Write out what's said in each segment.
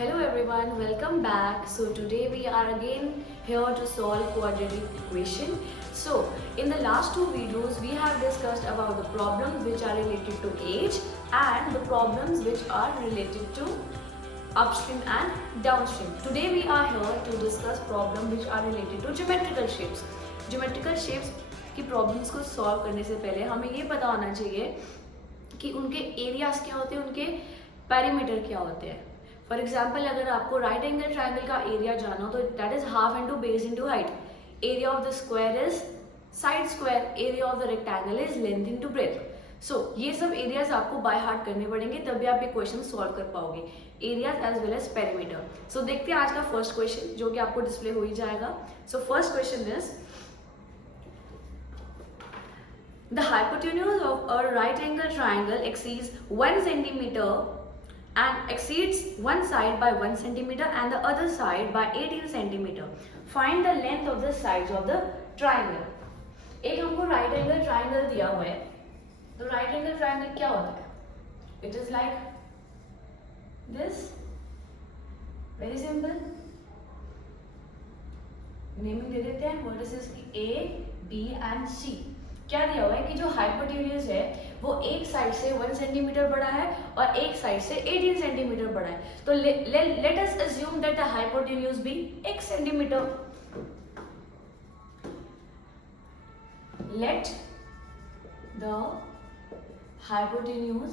Hello everyone, welcome back. So today we are again here to solve quadratic equation. So in the last two videos we have discussed about the problems which are related to age and the problems which are related to upstream and downstream. Today we are here to discuss problems which are related to geometrical shapes. Geometrical shapes की problems को solve करने से पहले हमें ये पता होना चाहिए कि उनके एरियाज क्या होते हैं, उनके पैरीमीटर क्या होते हैं. फॉर एग्जाम्पल अगर आपको राइट एंगल ट्राइंगल का एरिया जाना हो तो that is half into base into height. Area of the square is side square, area of the rectangle is length into breadth. So ये सब एरियाज आपको बाय हार्ट करने पड़ेंगे, तभी आप ये क्वेश्चन सॉल्व कर पाओगे, areas as well as perimeter. So देखते हैं आज का फर्स्ट क्वेश्चन जो कि आपको डिस्प्ले हो ही जाएगा. So first question is the hypotenuse of a right angle triangle exceeds 1 centimeter and exceeds one side by 1 centimeter and the other side by 18 centimeter. Find the length of the sides of the triangle. एक हमको right angle triangle दिया हुआ है, तो right angle triangle क्या होता है? It is like this, very simple. Naming दे देते हैं, वर्टिसेस की A, B and C. क्या दिया हुआ है कि जो हाइपोटेन्यूज है वो एक साइड से 1 सेंटीमीटर बड़ा है और एक साइड से 18 सेंटीमीटर बड़ा है. तो let us assume that the hypotenuse be 1 centimetre. Let the hypotenuse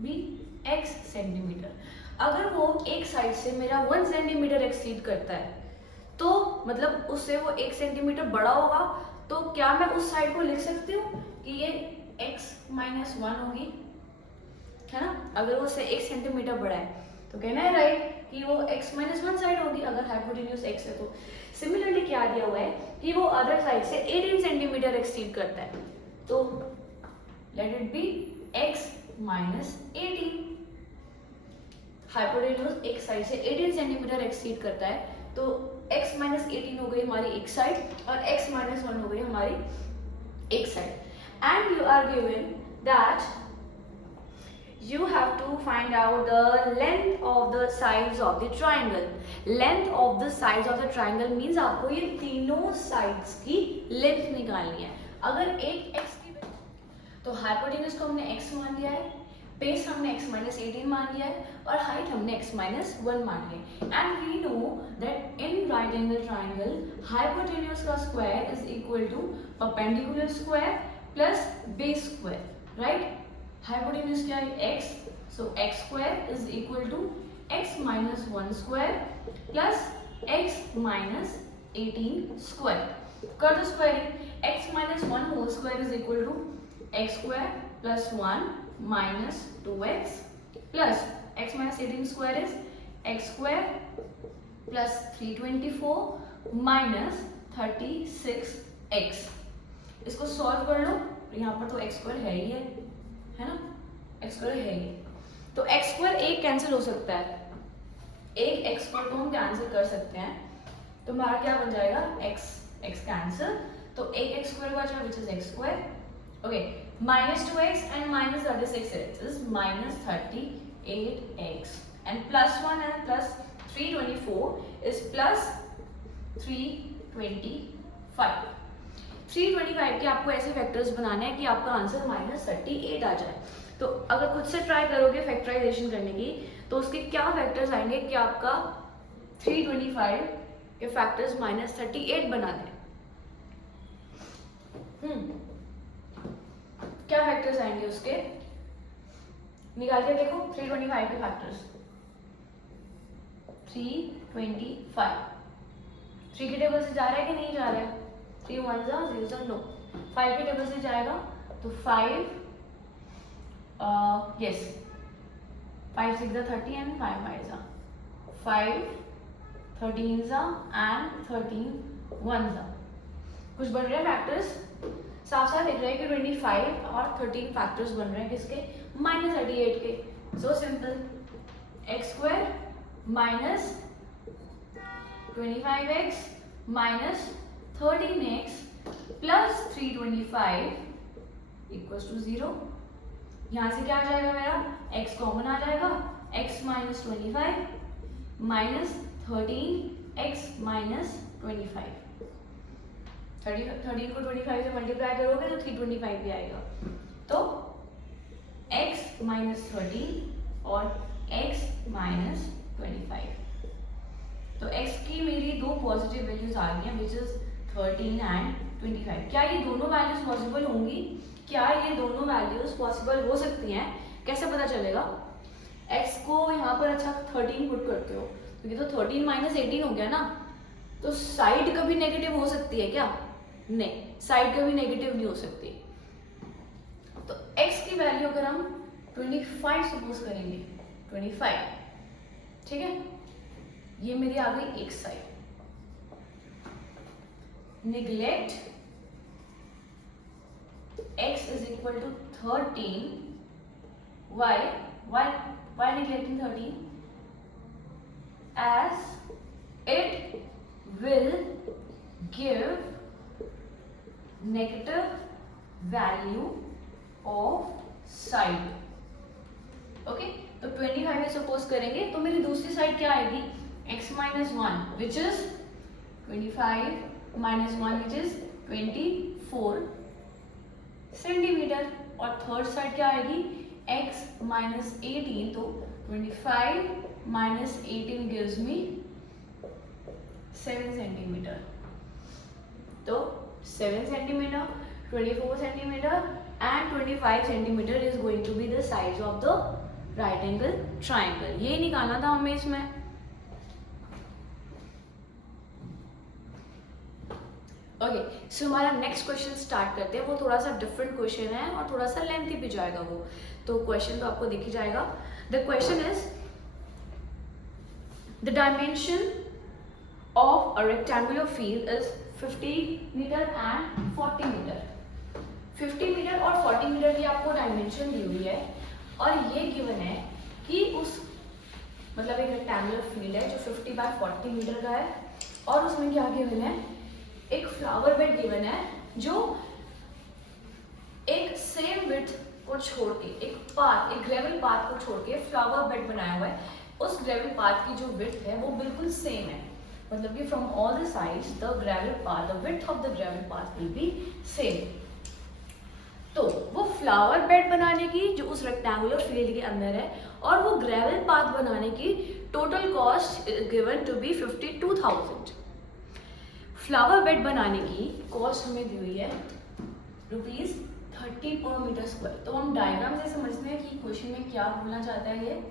be x centimetre. अगर वो एक साइड से मेरा 1 सेंटीमीटर एक्सीड करता है तो मतलब उससे वो 1 सेंटीमीटर बड़ा होगा, तो क्या मैं उस साइड को लिख सकती हूँ कि ये x माइनस 1 होगी, है ना. अगर वो उससे 1 सेंटीमीटर बड़ा है तो कहना है राइट कि वो x माइनस 1 साइड होगी अगर हाइपोटेन्यूज x है तो. सिमिलरली क्या दिया हुआ है कि वो अदर साइड से 18 सेंटीमीटर एक्सीड करता है, तो let it be x minus 18. Hypotenuse एक साइड से 18 सेंटीमीटर एक्सीड करता है तो x माइनस 18 हो गई हमारी एक साइड और x माइनस 1 हो गई हमारी एक side. And you are given that you have to find out the length of the sides of the triangle. Length of the sides of the triangle means आपको ये तीनों sides की length निकालनी है. अगर एक x की तो हाइपोटेन्यूज को हमने x मान लिया है, बेस हमने x माइनस 18 मान लिया है और हाइट हमने x माइनस 1 मान लिया. And we know that in right angle triangle hypotenuse का square is equal to perpendicular square plus base square, right. Hypotenuse क्या है x, so x square is equal to x minus 1 square plus x minus 18 square. कर दो squaring. x minus 1 whole square is equal to x square plus 1 minus 2x plus x minus 18 square is x square plus 324 minus 36x. इसको solve कर लो. यहाँ पर तो x square है ही है ना, x स्क्वायर है ही. तो x स्क्वायर एक कैंसिल हो सकता है, एक x स्क्वायर को हम कैंसिल कर सकते हैं, तो हमारा क्या बन जाएगा x कैंसिल, तो एक x स्क्वायर बचा विच is x square. Okay, minus 2x and minus 36x is minus 38x and plus 1 and plus 324 is plus 325. 325 के आपको ऐसे फैक्टर्स बनाने हैं कि आपका आंसर minus 38 आ जाए. तो अगर खुद से ट्राई करोगे फैक्टराइजेशन करने की तो उसके क्या फैक्टर्स आएंगे कि आपका 325 के फैक्टर्स minus 38 बना दें. क्या फैक्टर्स आएंगे उसके, निकाल के देखो. 325 के फैक्टर्स 325 3 के टेबल से जा रहा है कि नहीं जा रहा है. 3 1 जा 0 जा नो. 5 के टेबल से जाएगा तो 5 यस 5 6 जा 30 एंड 5 5 जा 5 13 जा एंड 13 1 जा. कुछ बन रहे हैं फैक्टर्स, साफ साफ दिख रहा है कि 25 और 13 फैक्टर्स बन रहे हैं किसके, माइनस 38 के. So simple, x square minus 25x minus 13x plus 325 equals to 0. यहाँ से क्या आ जाएगा मेरा, x कॉमन आ जाएगा, x minus 25 minus 13x minus 25। 13 को 25 से मल्टीप्लाई करोगे तो 325 भी आएगा। तो x माइनस 13 और x माइनस 25। तो x की मेरी दो पॉजिटिव वैल्यूज आ गई हैं विच इज 13 एंड 25। क्या ये दोनों वैल्यूज पॉसिबल होंगी? क्या ये दोनों वैल्यूज पॉसिबल हो सकती हैं? कैसे पता चलेगा? x को यहाँ पर अच्छा 13 पुट करते हो तो ये तो 13 माइनस 18 हो गया ना, तो साइड कभी नेगेटिव हो सकती है क्या? नहीं, साइड कभी नेगेटिव नहीं हो सकती। तो x की वैल्यू अगर हम 25 सपोज करेंगे, 25, ठीक है, ये मेरी आ गई एक side. Neglect x is equal to 13. Why neglecting 13? As it will give negative value of side. Okay, तो 25 में सपोज करेंगे तो मेरी दूसरी साइड क्या आएगी? x minus 1 which is 25 minus 1 which is 24 centimetre, और थर्ड साइड क्या आएगी? x माइनस 18, तो 25 माइनस 18 गिव्स मी 7 सेंटीमीटर। तो 7 centimetre, 24 centimetre and 25 centimetre is going to be the size of the right angle triangle. ये निकालना था हमें इसमें। ओके, सो हमारा नेक्स्ट क्वेश्चन स्टार्ट करते हैं। वो थोड़ा सा डिफरेंट क्वेश्चन है और थोड़ा सा लेंथी भी जाएगा वो, तो क्वेश्चन तो आपको दिख ही जाएगा। The question is the dimension of a rectangular field is 50 metre and 40 metre. 50 metre और 40 मीटर की आपको डायमेंशन दी हुई है और ये गिवन है कि उस मतलब एक रेक्टेंगुलर फील्ड है जो 50 बाय 40 मीटर का है, और उसमें क्या गिवन है? एक फ्लावर बेड गिवन है जो एक सेम विड्थ को छोड़ के, एक पाथ, एक ग्रेवल पाथ को छोड़ के फ्लावर बेड बनाया हुआ है। उस ग्रेवल पाथ की जो विड्थ है वो बिल्कुल सेम है, मतलब कि from all the sides the gravel path, the width of the gravel path will be same. तो वो फ्लावर बेड बनाने की जो उस रेक्टेंगुलर फील्ड के अंदर है और वो ग्रेवल पाथ बनाने की total cost given to be 52,000। Flower bed बनाने की कॉस्ट हमें दी हुई है ₹30 पर मीटर स्क्वायर। तो हम डायग्राम से समझते हैं कि क्वेश्चन में क्या बोलना चाहता है।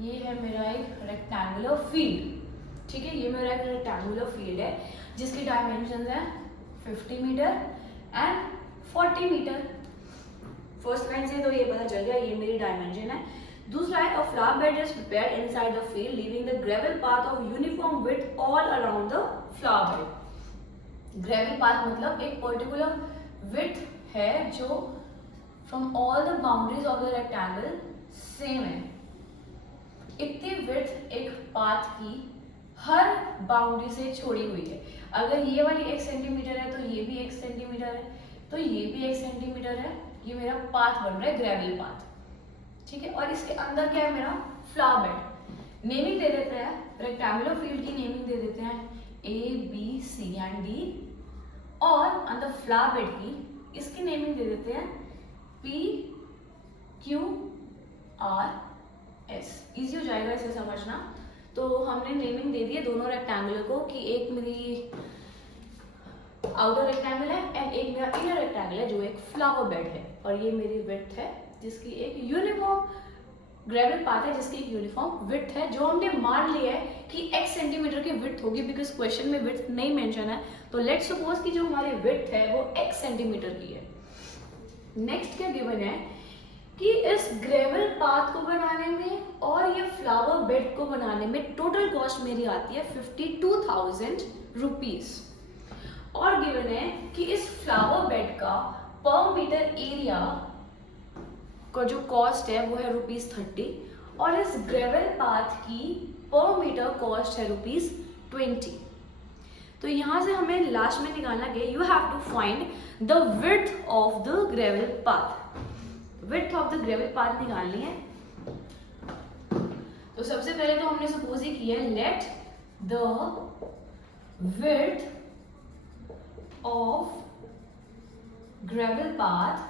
ये है मेरा एक रेक्टेंगुलर फील्ड, ठीक है, ये मेरा एक रेक्टेंगुलर फील्ड है जिसकी डायमेंशन है 50 metre and 40 metre. First line से तो ये पता चल गया ये मेरी डायमेंशन है। दूसरा है अ flower bed is prepared inside the field leaving the gravel path of uniform width all around the flower bed. Gravel path मतलब एक पर्टिकुलर विड्थ है जो from all the boundaries of the rectangle same है। इतनी width एक path की हर boundary से छोड़ी हुई है। अगर ये वाली 1 सेंटीमीटर है तो ये भी 1 सेंटीमीटर है, तो ये भी 1 सेंटीमीटर है। ये मेरा पाथ बन रहा है ग्रेवल पाथ, ठीक है। और इसके अंदर क्या है मेरा? Flower bed. नेमिंग दे देते हैं, रेक्टेंगुलर फील्ड की नेमिंग दे देते हैं ABC एंड D, और अंदर फ्लावर बेड की इसकी नेमिंग दे देते हैं PQRS। इजी हो जाएगा इसे समझना। तो हमने नेमिंग दे दी है दोनों रेक्टेंगुलर को कि एक मेरी आउटर रेक्टेंगल है एंड एक मेरा इनर रेक्टेंगल है जो एक फ्लावर बेड है, और ये मेरी विड्थ है जिसकी एक यूनिफॉर्म ग्रेवल पाथ है जिसकी एक यूनिफॉर्म विड्थ है, जो हमने मान लिया है कि x सेंटीमीटर की विड्थ होगी बिकॉज क्वेश्चन में विड्थ नहीं मेंशन है। तो लेट्स सपोज कि जो हमारी विड्थ है वो x सेंटीमीटर की है। नेक्स्ट क्या गिवन है कि इस ग्रेवल पाथ को बनाने में और ये फ्लावर बेड को बनाने में टोटल कॉस्ट मेरी आती है 52,000 रुपीज, और गिवन है कि इस फ्लावर बेड का पर मीटर एरिया का जो कॉस्ट है वो है ₹30, और इस ग्रेवल पाथ की पर मीटर कॉस्ट है ₹20। तो यहाँ से हमें लास्ट में निकालना है, you have to find the width of the gravel path. Width of the gravel path निकालनी है। तो सबसे पहले तो हमने सपोज ही किया है, let the width of gravel path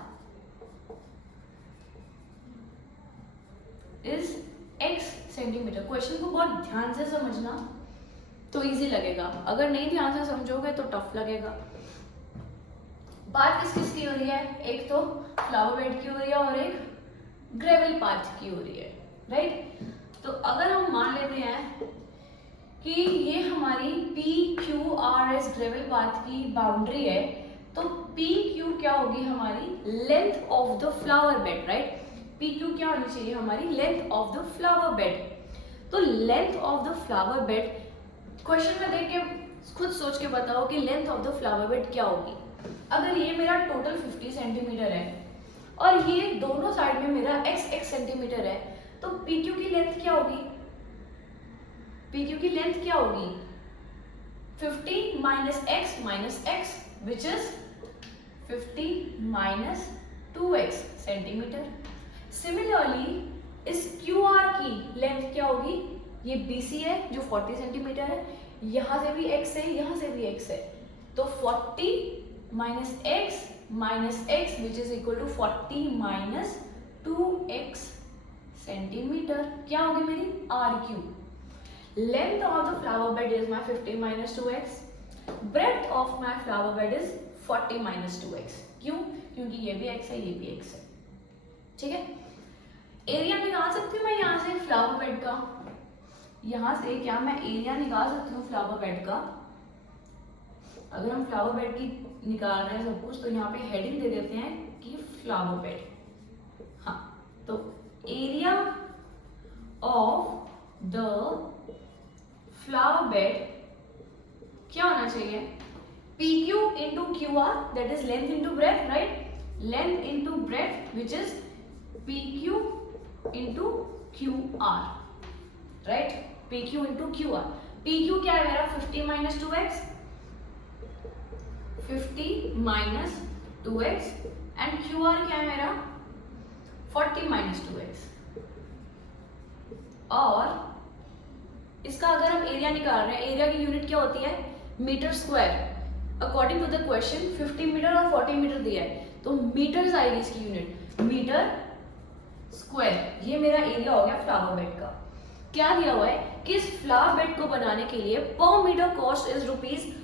is x centimetre. Question को बहुत ध्यान से समझना तो इजी लगेगा, अगर नहीं ध्यान से समझोगे तो टफ लगेगा। बात किस किस की हो रही है, एक तो फ्लावर बेड की हो रही है और एक ग्रेवल पाथ की हो रही है, राइट। तो अगर हम मान लेते हैं कि ये हमारी PQRS ग्रेवल पाथ की बाउंड्री है, तो PQ क्या होगी हमारी length of the flower bed, right. PQ क्या होनी चाहिए हमारी length of the flower bed. तो length of the flower bed, question में देख के खुद सोच के बताओ कि length of the flower bed क्या होगी। अगर ये मेरा टोटल 50 सेंटीमीटर है और ये दोनों साइड में मेरा x सेंटीमीटर है, तो PQ की लेंथ क्या होगी, PQ की लेंथ क्या होगी 50 minus x which is 50 minus 2x centimetre. Similarly इस QR की लेंथ क्या होगी, ये BC है जो 40 सेंटीमीटर है, यहां से भी x है, यहां से भी x है, तो 40 minus x which is equal to 40 minus 2x centimetre, क्या होगी मेरी RQ। Length of the flower bed is my 50 minus 2x, breadth of my flower bed is 40 minus 2x। क्यों, क्योंकि ये भी x है, ये भी x है, ठीक है। एरिया निकाल सकती हूँ मैं यहाँ से फ्लावर बेड का, यहाँ से क्या मैं एरिया निकाल सकती हूँ फ्लावर बेड का। अगर हम फ्लावर बेड की निकाल रहे हैं सब कुछ, तो यहाँ पे हेडिंग दे देते हैं कि फ्लावर बेड। हाँ, तो area of the flower bed क्या होना चाहिए, PQ into QR, that is length into breath, right. Length into breadth which is PQ into QR, right. PQ into QR, PQ क्या है मेरा 50 minus 2x, 50 minus 2x and QR क्या है मेरा 40 minus 2x। और इसका अगर हम एरिया निकाल रहे हैं, एरिया की यूनिट क्या होती है metre square. According to the question 50 metre और 40 मीटर दिया है, तो मीटर आएगी इसकी यूनिट, मीटर स्क्वायर। ये मेरा एरिया हो गया फ्लावर बेड का। क्या दिया हुआ है कि इस फ्लावर बेड को बनाने के लिए पर metre cost is ₹30,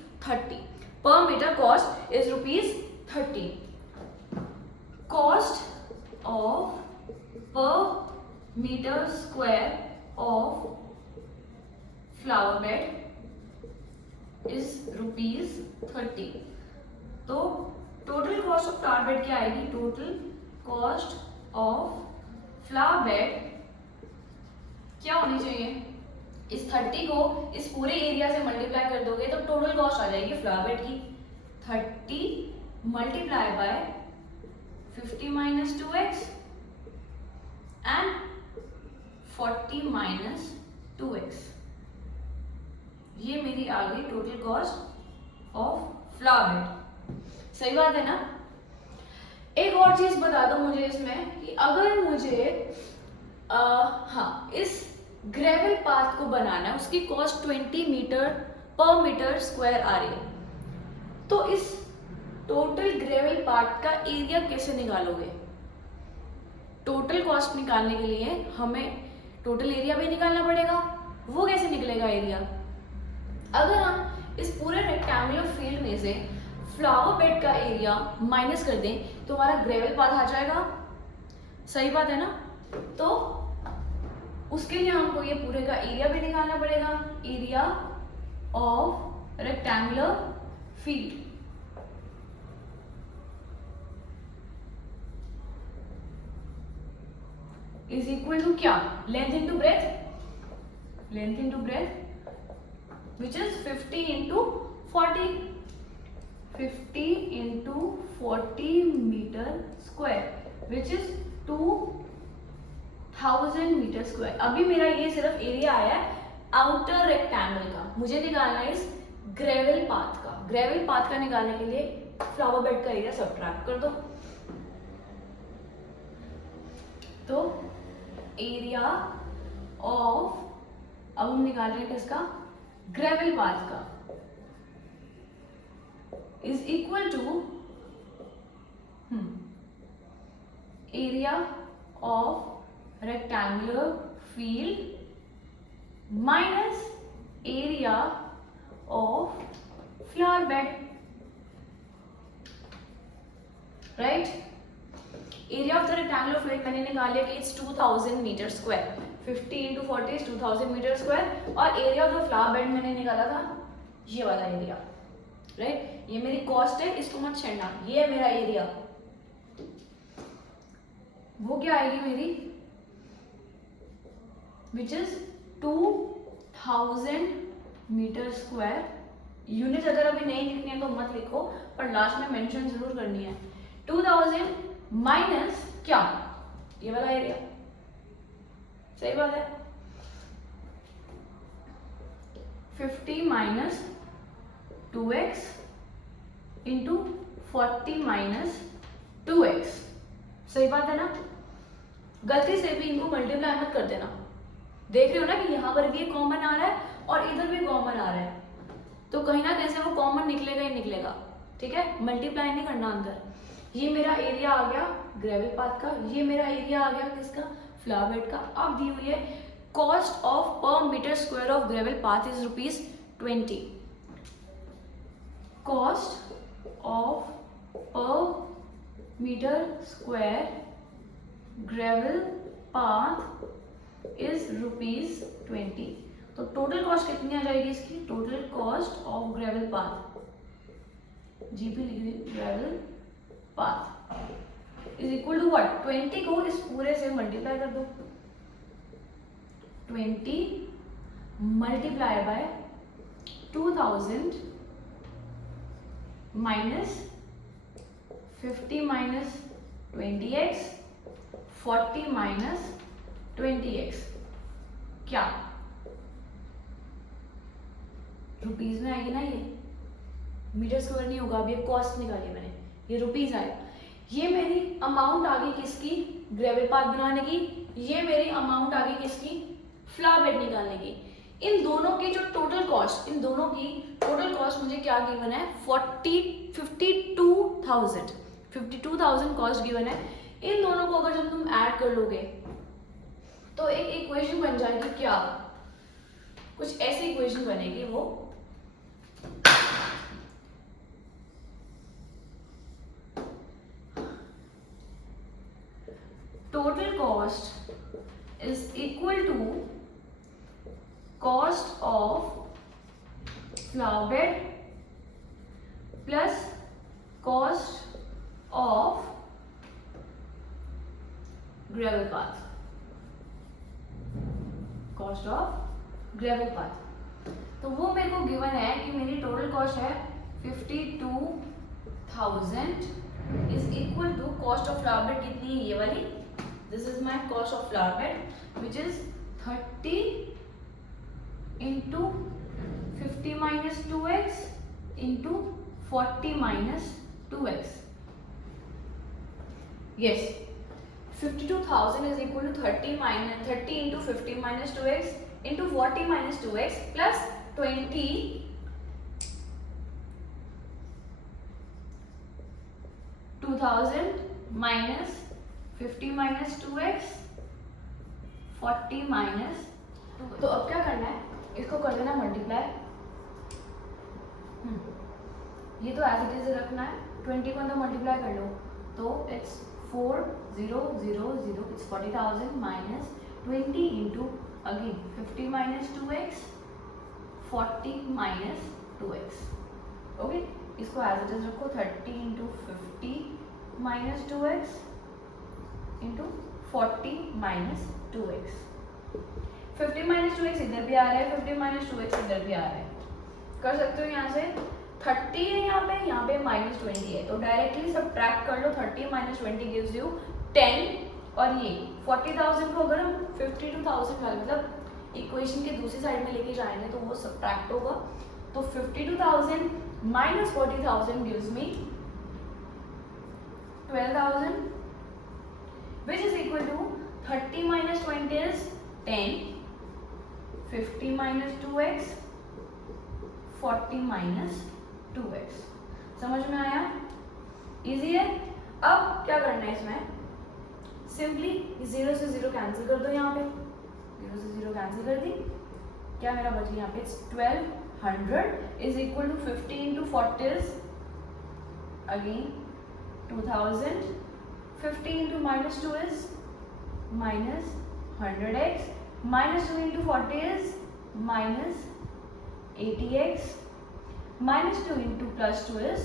per metre cost is ₹30। Cost of per metre square of flower bed is ₹30। तो total cost of flower bed क्या आएगी, total cost of flower bed क्या होनी चाहिए, इस 30 को इस पूरे एरिया से मल्टीप्लाई कर दोगे तो टोटल कॉस्ट आ जाएगी फ्लावर बेड की 30 multiply by 50 minus 2x and 40 minus 2x। ये मेरी आ गई total cost of flower bed. सही बात है ना। एक और चीज बता दो मुझे इसमें कि अगर मुझे हाँ इस ग्रेवल पाथ को बनाना है, उसकी कॉस्ट 20 मीटर पर मीटर स्क्वायर आ रही है, तो इस टोटल ग्रेवल पाथ का एरिया कैसे निकालोगे। टोटल कॉस्ट निकालने के लिए हमें टोटल एरिया भी निकालना पड़ेगा। वो कैसे निकलेगा एरिया, अगर हम इस पूरे रेक्टेंगुलर फील्ड में से फ्लावर बेड का एरिया माइनस कर दें तो हमारा ग्रेवल पाथ आ जाएगा। सही बात है ना। तो उसके लिए हमको ये पूरे का एरिया भी निकालना पड़ेगा, area of rectangular field is equal to क्या, length into breadth, length into breadth which is 50 into 40, 50 into 40 metre square which is 2000 metre square. अभी मेरा ये सिर्फ एरिया आया है आउटर रेक्टेंगल का, मुझे निकालना है इस ग्रेवल पाथ का। ग्रेवल पाथ का निकालने के लिए फ्लावर बेड का एरिया सब्ट्रैक्ट कर दो। तो एरिया ऑफ, अब हम निकाल रहे हैं किसका, ग्रेवल पाथ का, is equal to area of rectangular field minus area of flower bed, right. Area of the rectangular field मैंने निकाला कि it's 2000 metre square, 50 into 40 is 2000 metre square, और area of the flower bed मैंने निकाला था ये वाला एरिया, राइट। ये मेरी कॉस्ट है, इसको मत छेड़ना, ये है मेरा एरिया, वो क्या आएगी मेरी, which is 2000 metre square. Unit अगर अभी नहीं लिखनी है तो मत लिखो, पर लास्ट में मेंशन जरूर करनी है। 2000 माइनस क्या, ये वाला एरिया, सही बात है, 50 minus 2x into 40 minus 2x, सही बात है ना। गलती से भी इनको मल्टीप्लाई मत कर देना, देख रहे हो ना कि यहाँ पर भी कॉमन आ रहा है और इधर भी कॉमन आ रहा है, तो कहीं ना कहीं से वो कॉमन निकलेगा ही निकलेगा, ठीक है, मल्टीप्लाई नहीं करना अंदर। ये मेरा एरिया आ गया ग्रेवल पाथ का, ये मेरा एरिया आ गया किसका, फ्लावर बेड का। अब दी हुई है cost of per metre square of gravel path is ₹20, cost of per metre square gravel path is ₹20। तो टोटल कॉस्ट कितनी आ जाएगी इसकी, total cost of gravel path, GP लिख gravel path is equal to what, 20 को इस पूरे से मल्टीप्लाई कर दो, 20 multiply by 2000 minus 50 minus 20x, 40 minus 20x, क्या रुपीज में आएगी ना, ये मीटर स्क्वायर नहीं होगा, अब ये कॉस्ट निकाली मैंने, ये रुपीज आएगा। ये मेरी अमाउंट आ गई किसकी, ग्रेवल पाथ बनाने की, ये मेरी अमाउंट आ गई किसकी, फ्लावर बेड निकालने की। इन दोनों की जो टोटल कॉस्ट, इन दोनों की टोटल कॉस्ट मुझे क्या गिवन है, 52,000 कॉस्ट गिवन है। इन दोनों को अगर जब तुम ऐड कर लोगे तो एक इक्वेशन बन जाएगी, क्या, कुछ ऐसी इक्वेशन बनेगी, वो total cost is equal to cost of flower bed plus cost of gravel path, cost of gravel path. तो वो मेरे को गिवन है कि मेरी टोटल कॉस्ट है 52,000 is equal to cost of flower bed कितनी है, ये वाली, this is my cost of flower bed which is 30 into 50 minus 2x into 40 minus 2x, yes, 52,000 is equal to 30 into 50 minus 2x into 40 minus 2x plus 20 2,000 minus 50 minus 2x 40 minus 2। तो अब क्या करना है, इसको कर देना मल्टीप्लाई, ये तो एज इट इज रखना है, 20 को अंदर मल्टीप्लाई कर लो तो it's 4000, it's 40,000 minus 20 into again 50 minus 2x 40 minus 2x, okay. इसको एज इट इज रखो, 30 into 50 minus 2x into 40 minus 2x, 50 minus 2x इधर भी आ रहा है, 50 minus 2x इधर भी आ रहा है, कर सकते हो। यहाँ से 30 है, यहाँ पे माइनस 20 है, तो डायरेक्टली सब्ट्रैक्ट कर लो, 30 माइनस 20 गिव्स यू 10, और ये 40,000 को अगर हम 52,000 वाले मतलब इक्वेशन के दूसरी साइड में लेके जाएंगे तो वो सब्ट्रैक्ट होगा, तो 52,000 minus 40,000 gives me 12,000 which is equal to 30 minus 20 is 10, 50 minus 2x, 40 minus 2x. समझ में आया? इजी है. अब क्या करना है इसमें? सिंपली 0 से 0 कैंसिल कर दो. यहाँ पे 0 से 0 कैंसिल कर दी. क्या मेरा बच गया यहाँ पे? 1200 is equal to 50 into 40 is again 2000. 50 into minus 2 is minus 100x. Minus 2 into 40 is minus 80x. Minus 2 into plus 2 is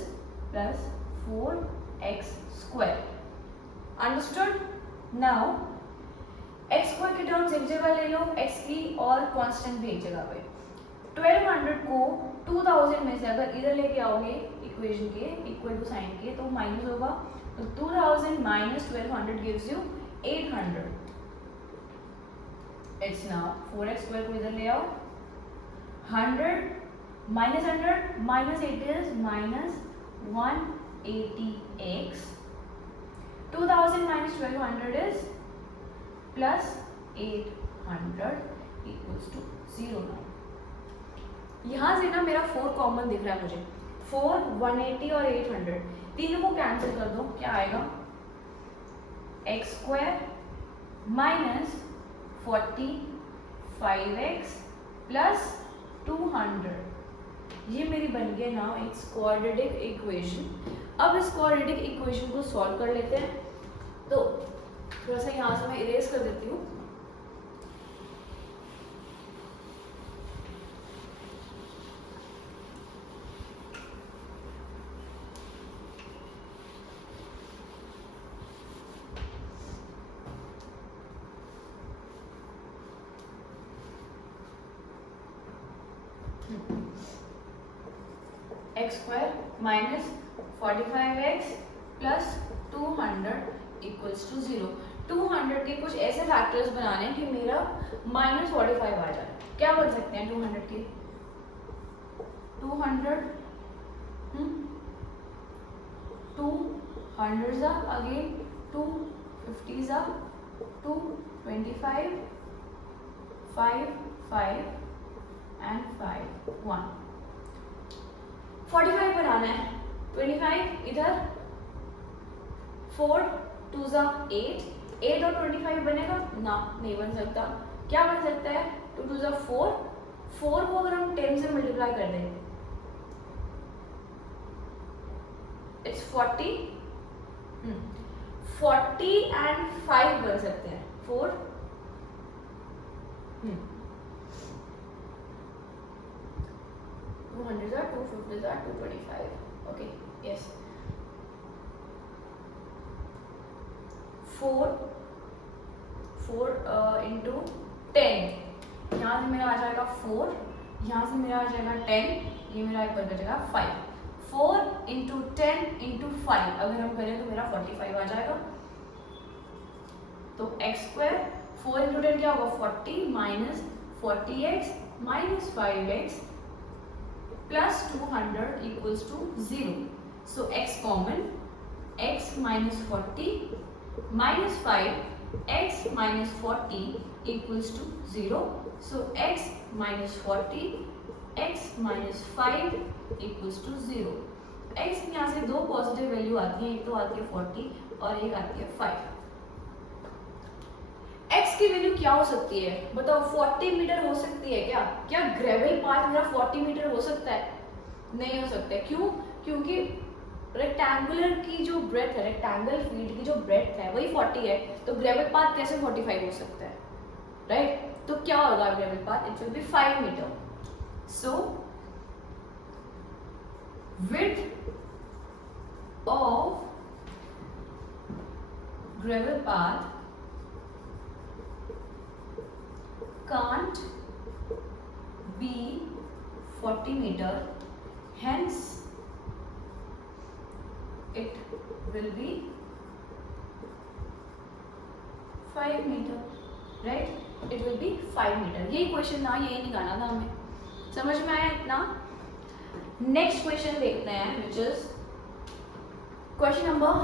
plus 4x square. Understood? Now x square की टर्म्स एक जगह ले लो, x की और कांस्टेंट भी एक जगह पे. 1200 को 2000 में से अगर इधर लेके आओगे इक्वेशन के इक्वल टू साइन के तो माइनस होगा. तो 2000 minus 1200 gives you 800. It's now 4x square को इधर ले आओ. 100 minus 100 minus 80 is minus 180x. 2000 minus 1200 is plus 800 equals to 0 now. यहाँ से ना मेरा 4 कॉमन दिख रहा है मुझे. 4, 180 और 800 तीनों को कैंसिल कर दो. क्या आएगा? x square minus 45x plus 200. ये मेरी बन गई ना एक क्वाड्रेटिक इक्वेशन. अब इस क्वाड्रेटिक इक्वेशन को सॉल्व कर लेते हैं. तो थोड़ा सा यहाँ से मैं इरेज कर देती हूँ. x square minus 45x plus 200 equals to 0. 200 के कुछ ऐसे फैक्टर्स बनाने हैं कि मेरा माइनस 45 आ जाए. क्या बन सकते हैं 200 के? 200 200 जा अगेन 250 जा 225 5 5 and 5 1. 45 बनाना है. 25 इधर 4 2 जा 8. 8 और 25 बनेगा ना? नहीं बन सकता. क्या बन सकता है? 2 2 जा 4. 4 को अगर हम 10 से मल्टीप्लाई कर दें इट्स 40. 40 एंड 5 बन सकते हैं. 4 200 are 250 are 225. Okay, yes. 4 into 10. यहाँ से मेरा आ जाएगा 4. यहाँ से मेरा आ जाएगा 10. ये मेरा एक बन जाएगा 5. 4 into 10 into 5 अगर हम करें तो मेरा 45 आ जाएगा. तो x स्क्वायर 4 into 10 क्या होगा? 40 minus 40x minus 5x plus 200 equals to 0. So x common. X minus 40 minus 5 x minus 40 equals to 0. So x minus 40 x minus 5 equals to 0. x यहाँ से दो पॉजिटिव वैल्यू आती हैं. एक तो आती है 40 और एक आती है 5. x की वैल्यू क्या हो सकती है बताओ? 40 मीटर हो सकती है क्या? क्या ग्रेवल पाथ मेरा 40 मीटर हो सकता है? नहीं हो सकता है. क्यों? क्योंकि रेक्टेंगुलर की जो ब्रेथ है, रेक्टेंगल फील्ड की जो ब्रेथ है वही 40 है. तो ग्रेवल पाथ कैसे 45 हो सकता है? राइट. तो क्या होगा gravel path? It will be 5 metre. So width of gravel path can't be 40 meter, hence it will be 5 meter. right? It will be 5 meter. ये क्वेश्चन ना यही निकालना था हमें. समझ में आया इतना? नेक्स्ट क्वेश्चन देखते हैं which is question number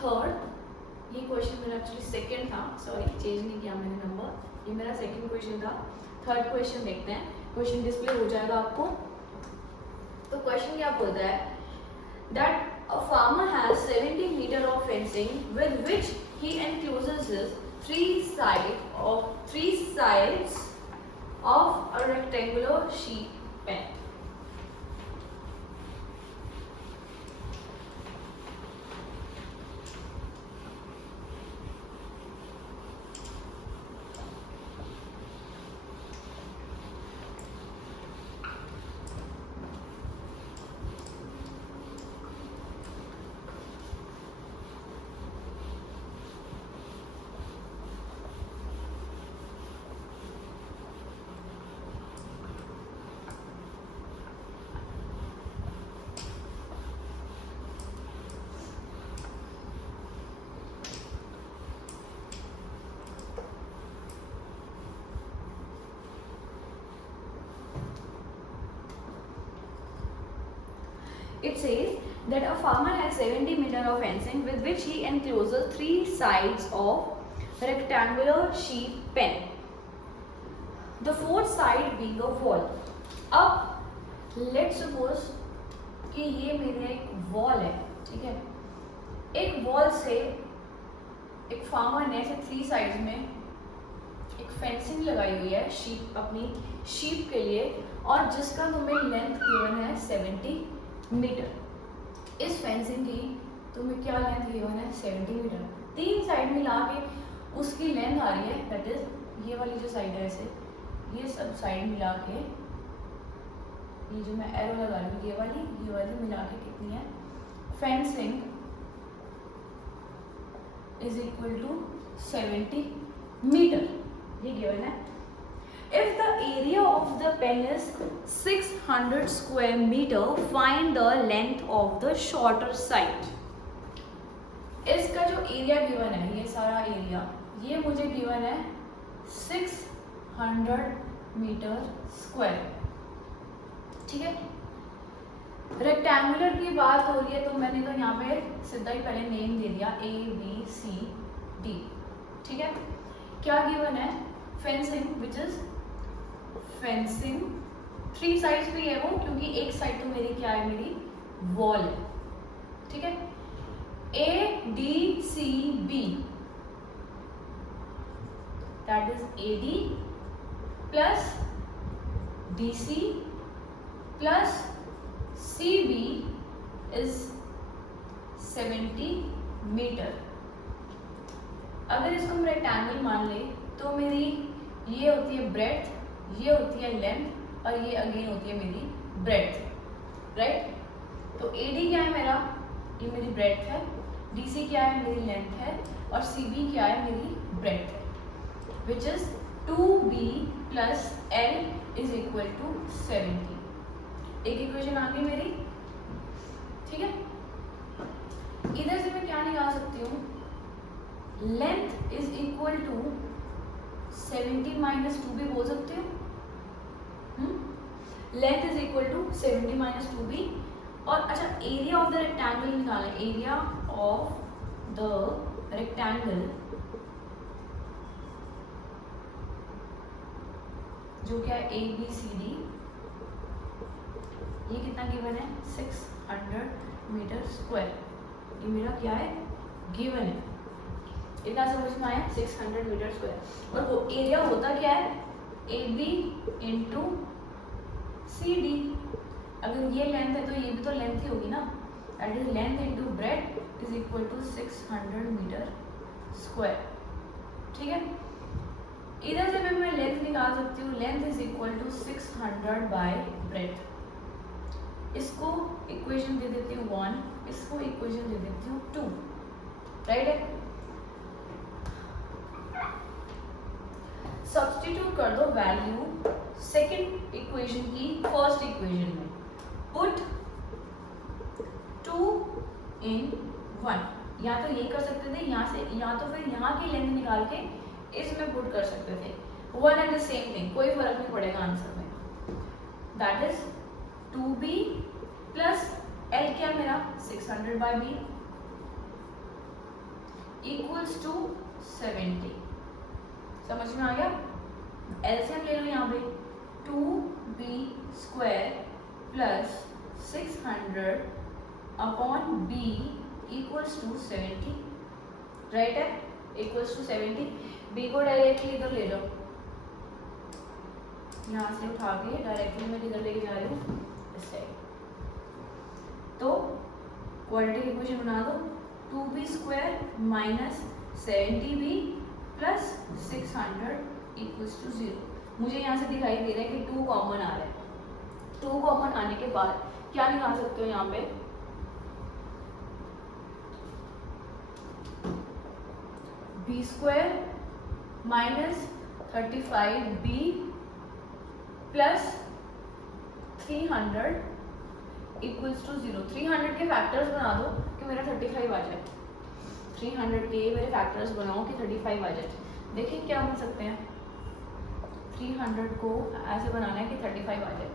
3rd. ये क्वेश्चन मेरा एक्चुअली सेकंड था, सॉरी चेंज नहीं किया मैंने नंबर, ये मेरा सेकंड क्वेश्चन था। थर्ड क्वेश्चन देखते हैं, क्वेश्चन डिस्प्ले हो जाएगा आपको। तो क्वेश्चन क्या बोलता है, that a farmer has 70 metre of fencing with which he encloses his three sides of a rectangular sheet pen. It says that a farmer has 70 meter of fencing with which he encloses 3 sides of rectangular sheet pen. The fourth side being a wall. अब let's suppose कि ये मेरे एक wall है, ठीक है। एक wall से एक फार्मर ने ऐसे 3 साइड्स में एक फेंसिंग लगाई हुई है शीप, अपनी शीप के लिए, और जिसका तुम्हें लेंथ गिवन है 70 मीटर। इस फेंसिंग की तुम्हें क्या लेंथ गिवन है 70 मीटर। 3 साइड मिला के उसकी लेंथ आ रही है, दैट इज ये वाली जो साइड है ऐसे, ये सब साइड मिला के, ये जो मैं एरो लगा रही हूँ ये वाली मिला के कितनी है, fencing is equal to 70 metre, ये गिवन है। If the area of the pen is 600 square meter, find the length of the shorter side. इसका जो एरिया गिवन है, ये सारा एरिया, ये मुझे गिवन है 600 मीटर स्क्वायर, ठीक है। रेक्टेंगुलर की बात हो रही है तो मैंने तो यहाँ पे सीधा ही पहले नेम दे दिया ABCD, ठीक है। क्या गिवन है, fencing which is fencing 3 sides भी है वो, क्योंकि एक साइड तो मेरी क्या है, मेरी वॉल है, ठीक है। ADCB that is AD plus DC plus CB is 70 metre. अगर इसको हम रेक्टेंगल मान ले तो मेरी ये होती है ब्रेड्थ, ये होती है लेंथ, और ये अगेन होती है मेरी ब्रेड्थ, राइट। तो AD क्या है मेरा, ये मेरी ब्रेड्थ है, DC क्या है, मेरी लेंथ है, और CB क्या है, मेरी ब्रेड्थ है, which is 2B plus L is equal to 70। एक इक्वेशन आ गई मेरी, ठीक है। इधर से मैं क्या निकाल सकती हूँ, length is equal to 70 minus 2B बोल सकते हो, length is equal to 70 minus 2B। और अच्छा, एरिया ऑफ द रेक्टेंगल निकालना है, एरिया ऑफ द रेक्टेंगल जो क्या है ABCD, ये कितना गिवन है 600 मीटर स्क्वायर, ये मेरा क्या है गिवन है, इतना समझ में आया 600 मीटर स्क्वायर। और वो एरिया होता क्या है, AB इंटू CD। अगर ये लेंथ है तो ये भी तो लेंथ ही होगी ना, that is length into breadth is equal to 600 metre square, ठीक है। इधर से भी मैं लेंथ निकाल सकती हूँ, length is equal to 600 by breadth. इसको इक्वेशन दे देती हूँ 1, इसको इक्वेशन दे देती हूँ 2, राइट है। सब्स्टिट्यूट कर दो वैल्यू सेकंड इक्वेशन की फर्स्ट इक्वेशन में, पुट 2 in 1। या तो ये कर सकते थे यहाँ से, या तो फिर यहाँ की लेंथ निकाल के इसमें पुट कर सकते थे, one and the same thing, कोई फर्क नहीं पड़ेगा आंसर में। That is 2B plus L क्या मेरा 600 बाय B इक्वल्स टू 70। समझ में आ गया? एलसीएम ले लो यहाँ पे 2b² plus 600 upon b equals to 70, right है, इक्वल्स टू 70। b को डायरेक्टली इधर ले लो, यहाँ से उठा के डायरेक्टली मैं इधर लेके जा रही हूँ इस साइड। तो क्वाड्रेटिक इक्वेशन बना दो 2b² minus 70b plus 600 equals to 0। मुझे यहाँ से दिखाई दे रहा है कि 2 कॉमन आ रहा है। 2 कॉमन आने के बाद क्या निकाल सकते हो यहाँ पे, b² minus 35b plus 300 equals to 0। 300 के फैक्टर्स बना दो कि मेरा 35 आ जाए। 300 के मेरे फैक्टर्स बनाओ कि 35 आ जाए। देखिए क्या बन सकते हैं, 300 को ऐसे बनाना है कि 35 आ जाए।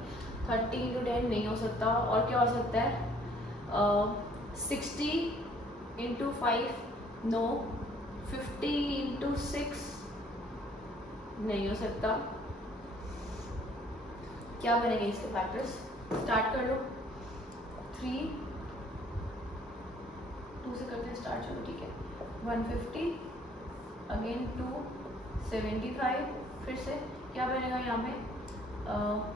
30 × 10 नहीं हो सकता, और क्या हो सकता है 60 × 5 नो, 50 × 6 नहीं हो सकता। क्या बनेंगे इसके फैक्टर्स, स्टार्ट कर लो। 3 2 से करते हैं स्टार्ट, चलो ठीक है। 150 अगेन 2 75, फिर से क्या बनेगा यहाँ पे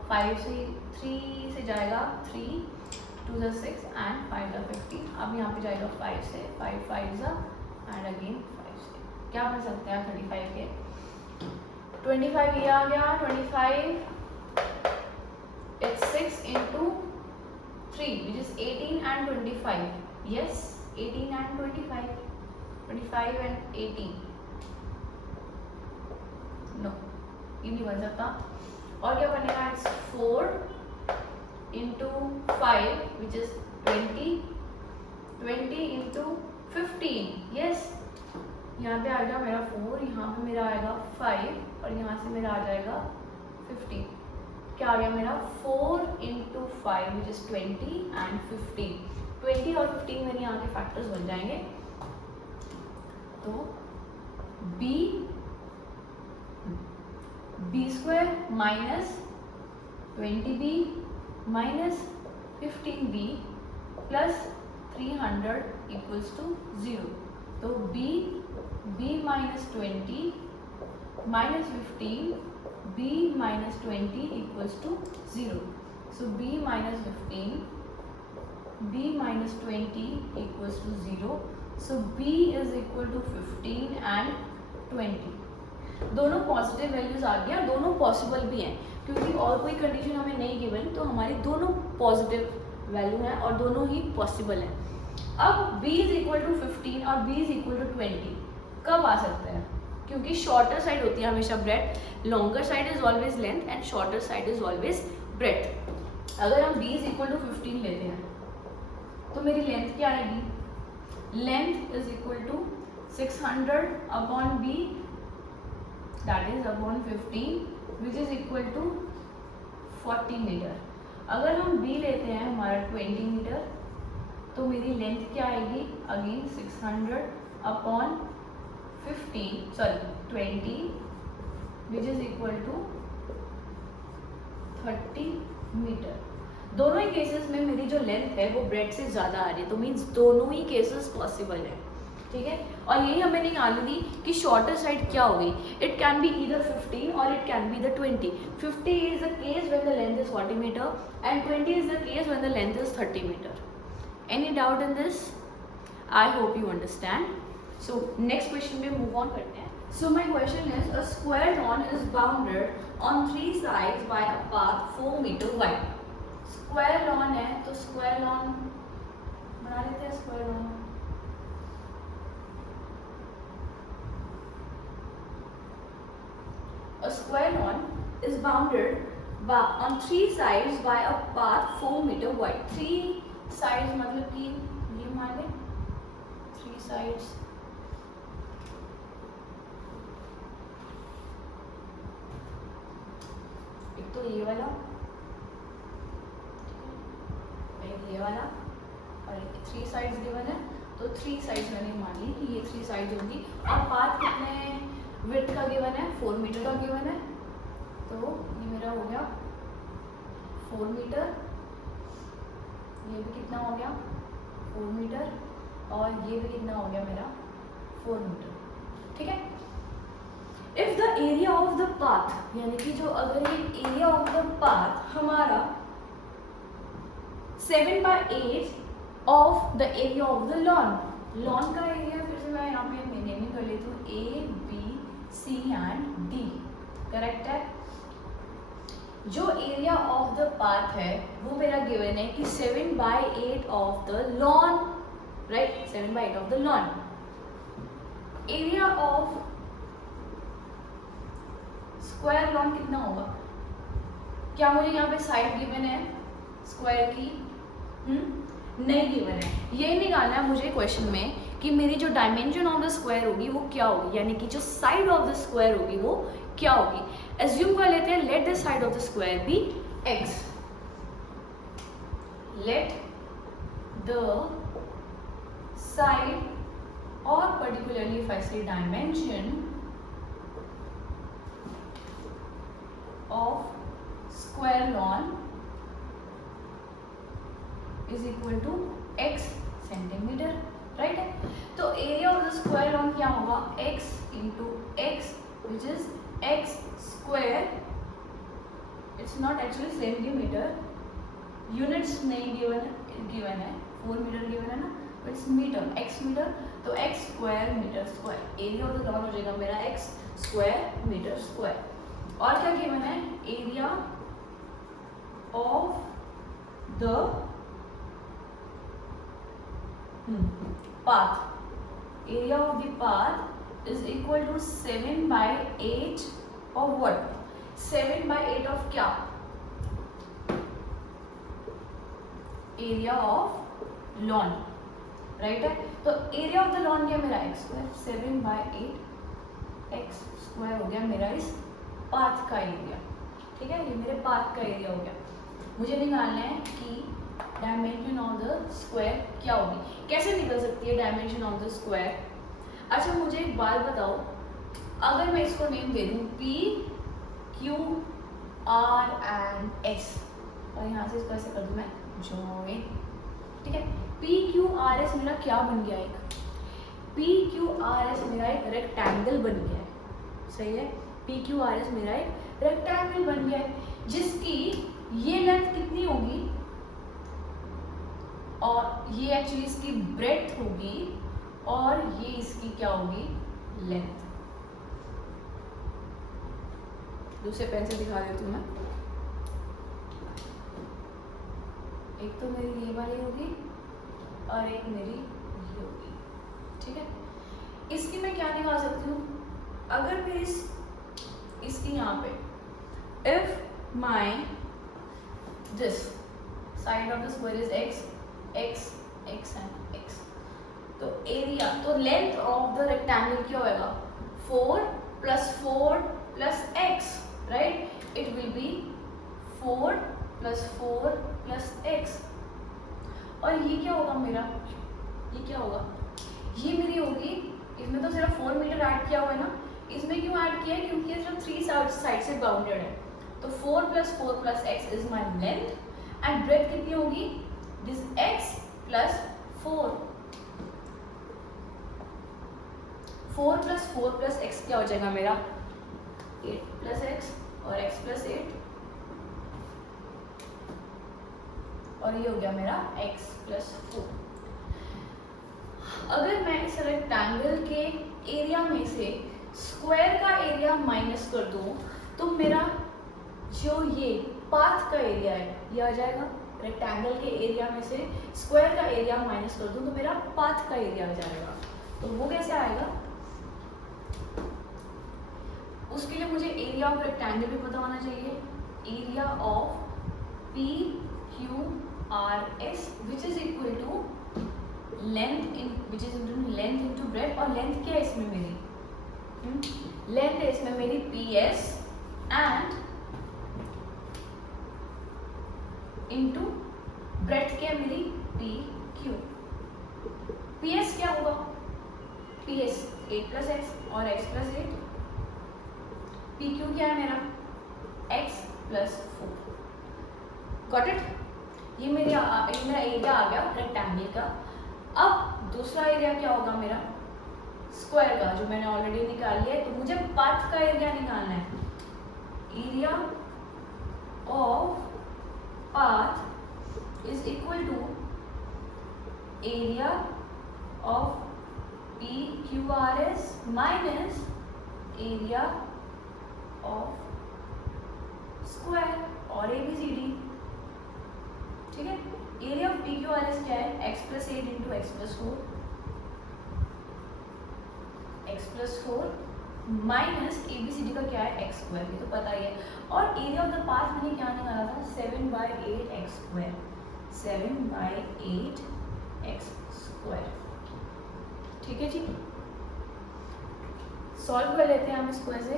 5 से 3 से जाएगा 3 2 × 6 एंड 5 × 15। अब यहाँ पे जाएगा 5 से 5 5 एंड अगेन 5 से। क्या बन सकते हैं 35 के, 25 ये आ गया। 25 it's 6 into 3 which is 18 and 25. Yes, 18 and 25. 25 and 18. No, ये नहीं बन सकता। और क्या बनेगा, it's 4 into 5 which is 20. 20 into 15. Yes, यहाँ पे आएगा मेरा 4, यहाँ पे मेरा आएगा 5 और यहाँ से मेरा आ जाएगा 15। क्या आ गया मेरा 4 into 5 which is 20 and 15। 20 और 15 मेरे यहाँ के फैक्टर्स बन जाएंगे। तो b² minus 20b minus 15b plus 300 equals to 0। तो b माइनस 20 माइनस 15 b minus 20 equals to 0. So b minus 15, b minus 20 equals to 0. So b is equal to 15 and 20. दोनों पॉजिटिव वैल्यूज आ गया, दोनों पॉसिबल भी हैं क्योंकि और कोई कंडीशन हमें नहीं गिवन, तो हमारी दोनों पॉजिटिव वैल्यू हैं और दोनों ही पॉसिबल हैं। अब b इज इक्वल टू 15 और b इज इक्वल टू 20 कब आ सकते हैं, क्योंकि शॉर्टर साइड होती है हमेशा breadth, longer side is always length and shorter side is always breadth. अगर हम b इज इक्वल टू 15 लेते हैं तो मेरी लेंथ क्या आएगी, length is equal to 600 upon b that is upon 15 which is equal to 40 metre. अगर हम b लेते हैं हमारा 20 मीटर तो मेरी लेंथ क्या आएगी, again 600 upon 20 which is equal to 30 metre. दोनों ही केसेस में मेरी जो लेंथ है वो ब्रेड से ज़्यादा आ रही है, तो मीन्स दोनों ही केसेस पॉसिबल है, ठीक है। और यही हमें निकालनी थी कि शॉर्टर साइड क्या होगी, इट कैन बी ईदर 15 और it can be the 20। 50 is the case when the length is 40 metre and 20 is the case when the length is 30 metre. Any doubt in this? I hope you understand. So next question पे move on करते हैं। So my question is, a square lawn is bounded on 3 sides by a path 4 meter wide. Square lawn है तो square lawn बना लेते हैं। square lawn a square lawn is bounded on 3 sides by a path 4 meter wide. 3 sides मतलब कि ये मान लें 3 sides, तो ये वाला, एक ये वाला और 3 साइड्स गिवन है, तो 3 साइड्स मैंने मान ली कि ये 3 साइड्स होंगी। और पाथ कितने विड्थ का गिवन है, 4 मीटर का गिवन है, तो ये मेरा हो गया 4 मीटर, ये भी कितना हो गया 4 मीटर, और ये भी कितना हो गया मेरा 4 मीटर। ठीक है। If the area of the path, यानी कि जो अगर ये एरिया ऑफ द पाथ हमारा 7/8 of the area of the lawn, lawn का एरिया फिर से मैं यहाँ पे नेमिंग कर लेती हूँ A, B, C and D, correct है। जो एरिया ऑफ द पाथ है वो मेरा गिवन है कि 7/8 of the lawn, right, 7/8 of the lawn. Area of square lawn कितना होगा? क्या मुझे यहाँ पे साइड गिवन है स्क्वायर की? नहीं गिवन है। ये निकालना है मुझे क्वेश्चन में कि मेरी जो डायमेंशन ऑफ द स्क्वायर होगी वो क्या होगी, यानी कि जो साइड ऑफ द स्क्वायर होगी वो क्या होगी। एज्यूम कर लेते हैं, let the side of the square be x, let the side, और particularly if I say dimension of square lawn is equal to x centimetre, right है। तो area of the square lawn क्या होगा, x into x which is x square, it's not actually centimetre, units नहीं given है 4 metre given है ना, it's metre, x metre, तो x square metre square, area of the lawn हो जाएगा मेरा x स्क्वायर मीटर स्क्वायर। और क्या गिवन है, area of the path, area of the path is equal to 7/8 of what, 7/8 of क्या, area of lawn, right है। तो area of the lawn क्या मेरा x स्क्वायर, 7/8 x स्क्वायर हो गया मेरा इस पाथ का एरिया। ठीक है, ये मेरे पाथ का एरिया हो गया। मुझे निकालना है कि डायमेंशन ऑफ द स्क्वायर क्या होगी, कैसे निकल सकती है डायमेंशन ऑफ द स्क्वायर। अच्छा मुझे एक बात बताओ, अगर मैं इसको नेम दे दूँ P, Q, R and S, और यहाँ से इसको ऐसे कर दूँ मैं जॉइन, ठीक है। P, Q, R, S मेरा क्या बन गया, एक P, Q, R, S मेरा एक रेक्टेंगल बन गया है, सही है। P, Q, R, S मेरा एक रेक्टेंगल बन गया है, जिसकी ये लेंथ कितनी होगी और ये एक्चुअली इसकी ब्रेड्थ होगी और ये इसकी क्या होगी, लेंथ। दूसरे पेन से दिखा देती हूँ मैं, एक तो मेरी ये वाली होगी और एक मेरी ये होगी, ठीक है। इसकी मैं क्या निकाल सकती हूँ, अगर मेरी इसकी यहाँ पे if my this side of the square is x, x, x and x, तो एरिया, तो लेंथ ऑफ द रेक्टेंगल क्या होगा, 4 + 4 + x, right, it will B 4 + 4 + x। और ये क्या होगा मेरा, ये क्या होगा, ये मेरी होगी, इसमें तो सिर्फ 4 मीटर ऐड किया हुआ है ना, इसमें क्यों ऐड किया है, क्योंकि ये सिर्फ 3 साइड से बाउंडेड है। तो 4 + 4 + x is my length and breadth कितनी होगी, दिस x + 4, 4 + 4 + x क्या हो जाएगा मेरा, 8 + x और x + 8, और ये हो गया मेरा x + 4। अगर मैं इस रेक्टेंगल के एरिया में से स्क्वायर का एरिया माइनस कर दूं तो मेरा जो ये पाथ का एरिया है ये आ जाएगा, रेक्टेंगल के एरिया में से स्क्वायर का एरिया माइनस कर दूं तो मेरा पाथ का एरिया आ जाएगा। तो वो कैसे आएगा, उसके लिए मुझे एरिया ऑफ रेक्टेंगल भी पता होना चाहिए, area of P, Q, R, S which is equal to length in which is length into breadth, और लेंथ क्या है इसमें मेरी, लेंथ है इसमें मेरी PS एंड इंटू ब्रेथ क्या है मेरी PQ। PS 8 प्लस एक्स और x प्लस 8। पी क्यू क्या है मेरा, x प्लस 4। Got it. ये मेरा एरिया आ गया रेक्टेंगल का। अब दूसरा एरिया क्या होगा मेरा, स्क्वायर का, जो मैंने ऑलरेडी निकाल लिया है। तो मुझे पाथ का एरिया निकालना है। Area of path is equal to area of P Q R S minus area of square और ABCD। ठीक है, area of P Q R S क्या है, x plus 8 into x plus 4, x plus 4 minus ABCD का क्या है, x square, ये तो पता ही है। और एरिया ऑफ द पाथ मैंने क्या निकाला था, 7/8 एक्स स्क्वायर, 7/8 एक्स स्क्वायर। ठीक है जी, सॉल्व कर लेते हैं हम इसको ऐसे।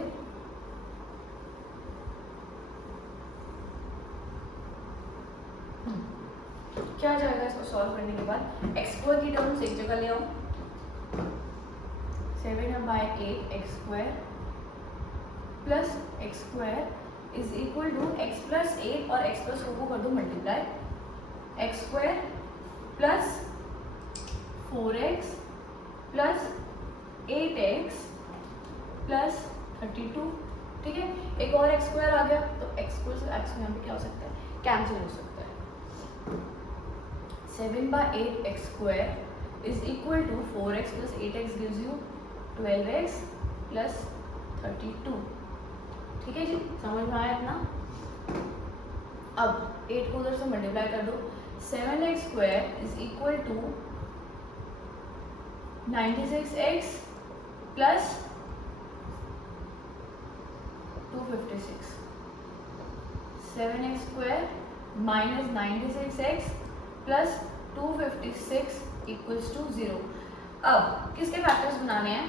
क्या जाएगा इसको सॉल्व करने के बाद, एक्स स्क्वायर की टर्म्स एक जगह ले आओ, 7/8 x square plus x square is equal to x plus 8 और एक्स प्लस 4 को कर दो multiply, x square plus 4x plus 8x plus 32। ठीक है, एक और एक्स स्क्वायर आ गया, तो एक्स स्क्वायर से एक्स यहाँ पे क्या हो सकता है, कैंसिल हो सकता है। 7/8 x square is equal to 4x plus 8x gives you 12x plus 32। ठीक है जी, समझ में आया इतना। अब 8 को उधर से मल्टीप्लाई कर दो, 7x square is equal to 96x plus 256, 7x square minus 96x plus 256 equals to 0। अब किसके फैक्टर्स बनाने हैं,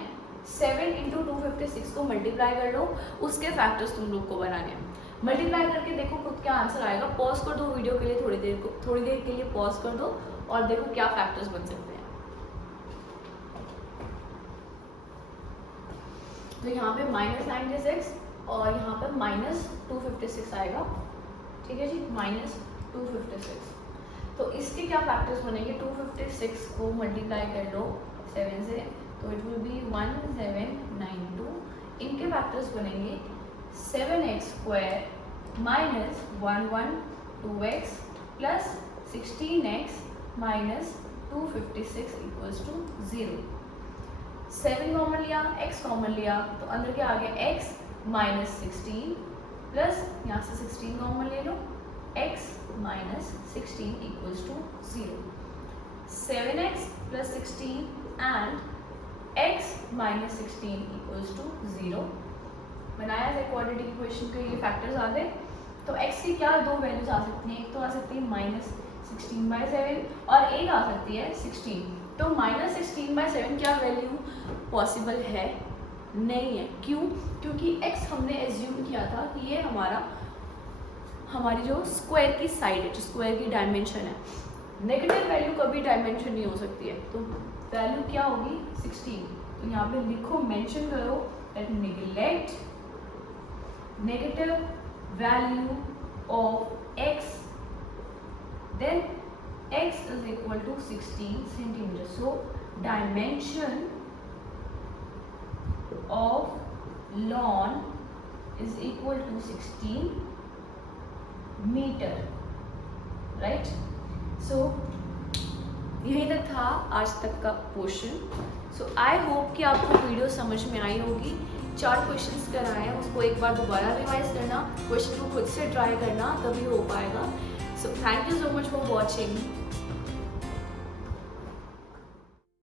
7 इंटू 256 को मल्टीप्लाई कर लो, उसके फैक्टर्स तुम लोग को बनाने हैं। मल्टीप्लाई करके देखो खुद क्या आंसर आएगा। पॉज कर दो वीडियो के लिए, थोड़ी देर के लिए पॉज कर दो और देखो क्या फैक्टर्स बन सकते हैं। तो यहाँ पे माइनस 96 और यहाँ पे माइनस 256 आएगा। ठीक है जी, माइनस 256। तो इसके क्या फैक्टर्स बनेंगे, 256 को मल्टीप्लाई कर लो 7 से, तो इट विल बी 1792। इनके फैक्टर्स बनेंगे 7x square minus 112x plus 16x minus 256 equals to 0। 7 common लिया, x कॉमन लिया, तो अंदर क्या आ गया, x माइनस 16 प्लस यहाँ से 16 कॉमन ले लो, x minus 16 equals to 0। 7x plus 16 and x minus 16 equals to 0। बनाया है क्वाड्रेटिक इक्वेशन के ये फैक्टर्स आ गए। तो x की क्या दो वैल्यूज आ सकती हैं, एक तो आ सकती है माइनस 16/7 और एक आ सकती है 16। तो माइनस 16/7 क्या वैल्यू पॉसिबल है, नहीं है। क्यों, क्योंकि x हमने एज्यूम किया था कि ये हमारी जो स्क्वायर की साइड है, जो स्क्वायर की डायमेंशन है। नेगेटिव वैल्यू कभी डायमेंशन नहीं हो सकती है, तो वैल्यू क्या होगी 16। तो यहाँ पे लिखो, मेंशन करो that neglect negative value of x, then x is equal to 16 centimeter. So dimension of lawn is equal to 16 meter, right? So यही तक था आज तक का पोर्शन। सो आई होप कि आपको वीडियो समझ में आई होगी। 4 क्वेश्चंस कराए हैं, उसको एक बार दोबारा रिवाइज करना, क्वेश्चन को खुद से ट्राई करना, तभी हो पाएगा। So thank you so much for watching.